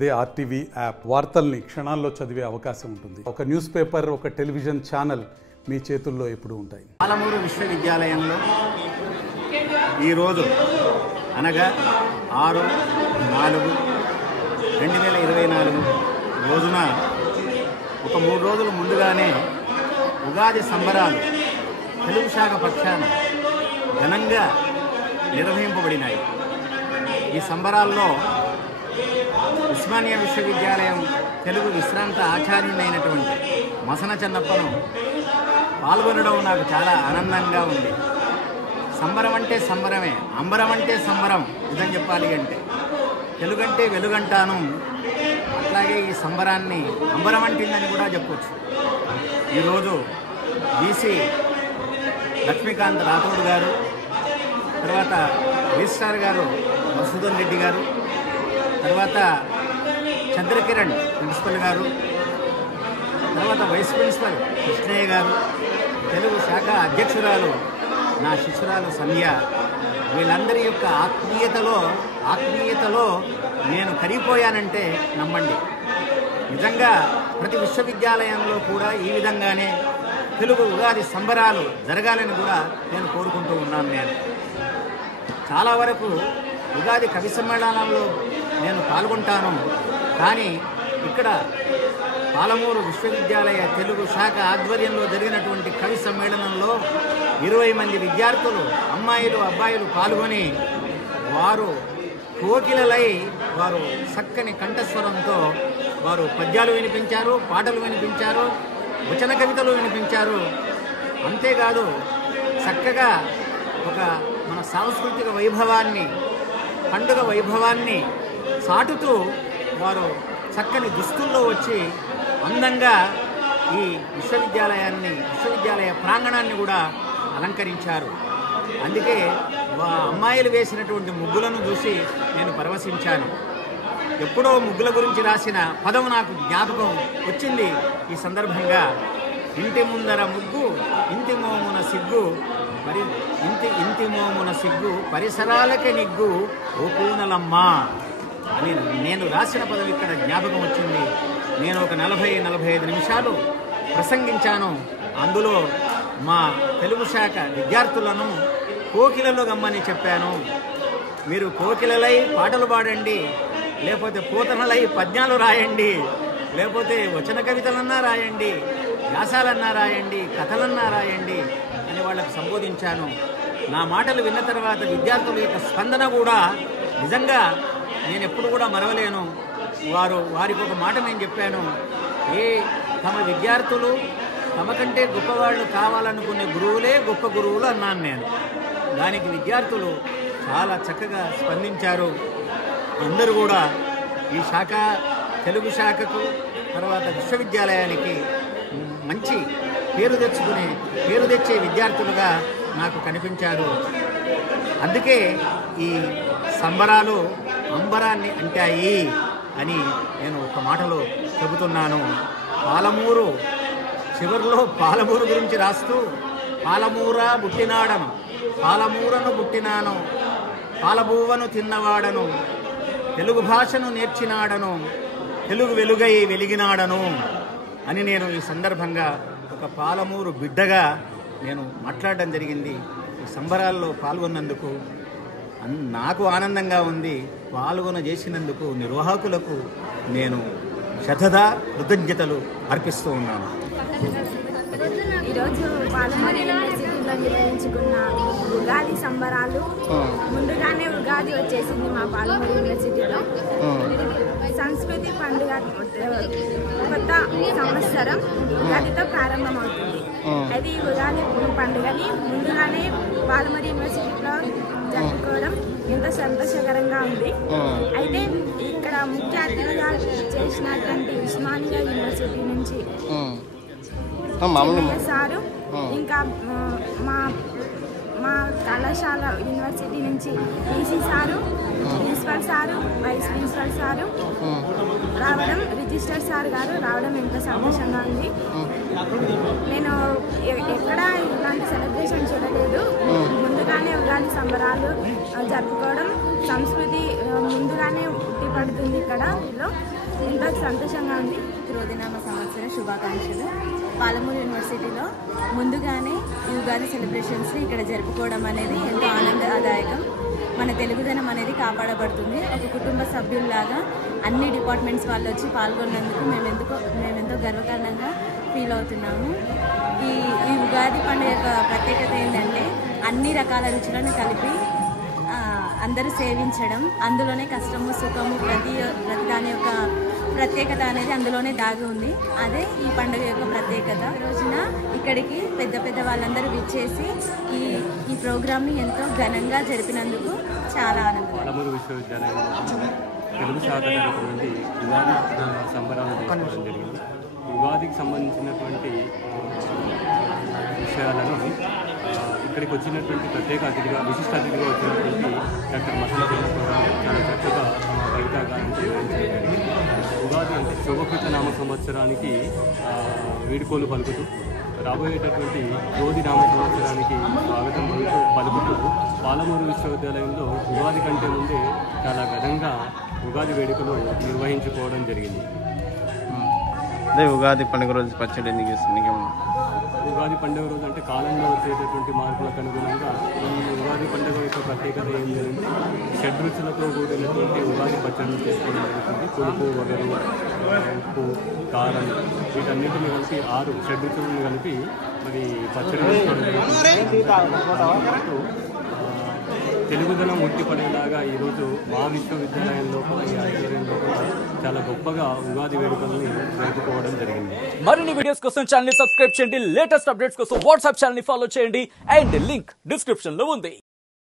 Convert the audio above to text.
అదే RTV app వార్తల్ని క్షణాల్లో చదివే అవకాశం ఉంటుంది. ఒక న్యూస్ పేపర్, ఒక టెలివిజన్ ఛానల్ మీ చేతుల్లో ఎప్పుడూ ఉంటాయి. పాలమూరు విశ్వవిద్యాలయంలో ఈరోజు అనగా 6/4/2024 రోజున ఒక 3 రోజుల ముందుగానే ఉగాది సంబరాలు తెలుగు శాఖ పక్షాన ఘనంగా నిర్వహింపబడినాయి. ఈ సంబరాల్లో ఉస్మానియా విశ్వవిద్యాలయం తెలుగు విశ్రాంత ఆచార్యుడైనటువంటి మసన చెన్నప్పను పాల్గొనడం నాకు చాలా ఆనందంగా ఉంది. సంబరం అంటే సంబరమే, అంబరం అంటే సంబరం నిజం చెప్పాలి అంటే. తెలుగంటే వెలుగంటాను, అట్లాగే ఈ సంబరాన్ని అంబరం అంటిందని కూడా చెప్పవచ్చు. ఈరోజు బీసీ లక్ష్మీకాంత్ రాథోడ్ గారు, తర్వాత రిజిస్ట్రార్ గారు మధుసూదన్ రెడ్డి గారు, తర్వాత చంద్రకిరణ్ ప్రిన్సిపల్ గారు, తర్వాత వైస్ ప్రిన్సిపల్ కృష్ణయ్య గారు, తెలుగు శాఖ అధ్యక్షురాలు నా శిష్యురాలు సంధ్య, వీళ్ళందరి యొక్క ఆత్మీయతలో నేను కరిగిపోయానంటే నమ్మండి. నిజంగా ప్రతి విశ్వవిద్యాలయంలో కూడా ఈ విధంగానే తెలుగు ఉగాది సంబరాలు జరగాలని కూడా నేను కోరుకుంటూ ఉన్నాను. నేను చాలా వరకు ఉగాది కవి సమ్మేళనంలో నేను పాల్గొంటాను, కానీ ఇక్కడ పాలమూరు విశ్వవిద్యాలయ తెలుగు శాఖ ఆధ్వర్యంలో జరిగినటువంటి కవి సమ్మేళనంలో 20 మంది విద్యార్థులు, అమ్మాయిలు అబ్బాయిలు పాల్గొని వారు కోకిలలై వారు చక్కని కంఠస్వరంతో వారు పద్యాలు వినిపించారు, పాటలు వినిపించారు, వచన కవితలు వినిపించారు. అంతేకాదు చక్కగా ఒక మన సాంస్కృతిక వైభవాన్ని, పండుగ వైభవాన్ని చాటుతూ వారు చక్కని దుస్తుల్లో వచ్చి అందంగా ఈ విశ్వవిద్యాలయ ప్రాంగణాన్ని కూడా అలంకరించారు. అందుకే అమ్మాయిలు వేసినటువంటి ముగ్గులను చూసి నేను పరవశించాను. ఎప్పుడో ముగ్గుల గురించి రాసిన పదం నాకు జ్ఞాపకం వచ్చింది ఈ సందర్భంగా. ఇంటి ముందర ముగ్గు, ఇంటి మోమున సిగ్గు, ఇంటి మోమున సిగ్గు, పరిసరాలకే నిగ్గు ఓ పూనలమ్మ అని నేను రాసిన పదం ఇక్కడ జ్ఞాపకం వచ్చింది. నేను ఒక 40-45 నిమిషాలు ప్రసంగించాను. అందులో మా తెలుగు శాఖ విద్యార్థులను కోకిలలో గమ్మని చెప్పాను. మీరు కోకిలలై పాటలు పాడండి, లేకపోతే పోతనలై పద్యాలు రాయండి, లేకపోతే వచన కవితలన్నా రాయండి, వ్యాసాలన్నా రాయండి, కథలన్నా రాయండి అని వాళ్ళకు సంబోధించాను. నా మాటలు విన్న తర్వాత విద్యార్థుల యొక్క స్పందన కూడా నిజంగా నేను ఎప్పుడు కూడా మరవలేను. వారికి ఒక మాట నేను చెప్పాను, తమ విద్యార్థులు తమ కంటే గొప్పవాళ్ళు కావాలనుకునే గురువులే గొప్ప గురువులు అన్నాను నేను. దానికి విద్యార్థులు చాలా చక్కగా స్పందించారు. అందరూ కూడా ఈ శాఖ, తెలుగు శాఖకు, తర్వాత విశ్వవిద్యాలయానికి మంచి పేరు తెచ్చే విద్యార్థులుగా నాకు కనిపించారు. అందుకే ఈ సంబరాలు అంబరాన్ని అంటాయి అని నేను ఒక మాటలో చెబుతున్నాను. పాలమూరు చివరిలో పాలమూరు గురించి రాస్తూ, పాలమూరా బుట్టినాడను, పాలమూరను బుట్టినాను, పాలబువ్వను తిన్నవాడను, తెలుగు భాషను నేర్చినాడను, తెలుగు వెలుగై వెలిగినాడను అని నేను ఈ సందర్భంగా ఒక పాలమూరు బిడ్డగా నేను మాట్లాడడం జరిగింది. ఈ సంబరాల్లో పాల్గొన్నందుకు నాకు ఆనందంగా ఉంది. చేసినందుకు నిర్వాహకులకు నేను కృతజ్ఞతలు అర్పిస్తూ ఉన్నాను. ఈరోజు పాలమూరు యూనివర్సిటీలో నిర్వహించుకున్న ఉగాది సంబరాలు, ముందుగానే ఉగాది వచ్చేసింది మా పాలమూరు యూనివర్సిటీలో. సంస్కృతి పండుగ కొత్త సంవత్సరం ఉగాదితో ప్రారంభమవుతుంది. అయితే ఈ ఉగాది పండుగని ముందుగానే పాలమూరు యూనివర్సిటీలో జరుపుకోవడం ఎంతో సంతోషకరంగా ఉంది. అయితే ఇక్కడ ముఖ్య అతిథిగా చేసినటువంటి ఉస్మానియా యూనివర్సిటీ నుంచి సారు, ఇంకా మా కళాశాల యూనివర్సిటీ నుంచి PC sir, principal sir, vice principal sir రావడం, రిజిస్టర్ సార్ గారు రావడం ఎంతో సంతోషంగా ఉంది. నేను ఎక్కడ ఇలాంటి సెలబ్రేషన్ చూడలేదు. ముందుగానే ఉగాది సంబరాలు జరుపుకోవడం, సంస్కృతి ముందుగానే జరపబడుతుంది ఇక్కడ ఊళ్ళో. ఎంతో సంతోషంగా ఉంది. త్రోదినామ సంవత్సర శుభాకాంక్షలు. పాలమూరు యూనివర్సిటీలో ముందుగానే యుగాది సెలబ్రేషన్స్ని ఇక్కడ జరుపుకోవడం అనేది ఎంతో ఆనందదాయకం. మన తెలుగుదనం అనేది కాపాడబడుతుంది. ఒక కుటుంబ సభ్యుల్లాగా అన్ని డిపార్ట్మెంట్స్ వాళ్ళు వచ్చి పాల్గొన్నందుకు మేమెంతో గర్వకారణంగా ఫీల్ అవుతున్నాము. ఈ ఉగాది పండుగ యొక్క ప్రత్యేకత ఏంటంటే అన్ని రకాల రుచులను కలిపి అందరూ సేవించడం, అందులోనే కష్టము సుఖము ప్రతి దాని యొక్క ప్రత్యేకత అనేది అందులోనే దాగి ఉంది. అదే ఈ పండుగ యొక్క ప్రత్యేకత. రోజున ఇక్కడికి పెద్ద వాళ్ళందరూ విచ్చేసి ఈ ప్రోగ్రామ్ని ఎంతో ఘనంగా జరిపినందుకు చాలా ఆనందం. పాలమూరు విశ్వవిద్యాలయంలో తెలుగు శాఖ తరఫు నుండి ఉగాది సంబరాలు చేసుకోవడం జరిగింది. ఉగాదికి సంబంధించినటువంటి విషయాలను ఇక్కడికి వచ్చినటువంటి ప్రత్యేక అతిథిగా విశిష్ట అతిథిగా వచ్చినటువంటి డాక్టర్ మసల గారు చాలా చక్కగా తమ వైద్యాగానం చేయడం జరిగింది. ఉగాది అంటే శుభకృత నామ సంవత్సరానికి వీడుకోలు పలుకుతూ రాబోయేటటువంటి జ్యోతి నామ సంవత్సరానికి స్వాగతం పలుకుతూ పాలమూరు విశ్వవిద్యాలయంలో ఉగాది కంటే ముందే చాలా ఘనంగా ఉగాది వేడుకలు నిర్వహించుకోవడం జరిగింది. అదే ఉగాది పండుగ రోజు పచ్చడి ఉగాది పండుగ రోజు అంటే కాలంలో వచ్చేటటువంటి మార్పులకు అనుగుణంగా ఈ ఉగాది పండుగ యొక్క ప్రత్యేకత ఏంటంటే షడ్రుచులతో కూడినటువంటి ఉగాది పచ్చడిని చేసుకోవడం జరుగుతుంది. పులుపు, వగరు, ఉప్పు, కారం వీటన్నిటిని కలిపి 6 షడ్రుచులను కలిపి మరి పచ్చడి తెలుగుదనం ఉట్టిపడేలాగా ఈరోజు మా విశ్వవిద్యాలయంలో ఈ ఆధ్వర్యంలో కూడా చాలా గొప్పగా ఉగాది వేడుకల్ని జరుపుకోవడం జరిగింది. మరిన్ని వీడియోస్ కోసం ఛానల్ ని సబ్స్క్రైబ్ చేయండి. లేటెస్ట్ అప్డేట్స్ కోసం వాట్సాప్ ఛానల్ ని ఫాలో చేయండి. అండ్ లింక్ డిస్క్రిప్షన్ లో ఉంది.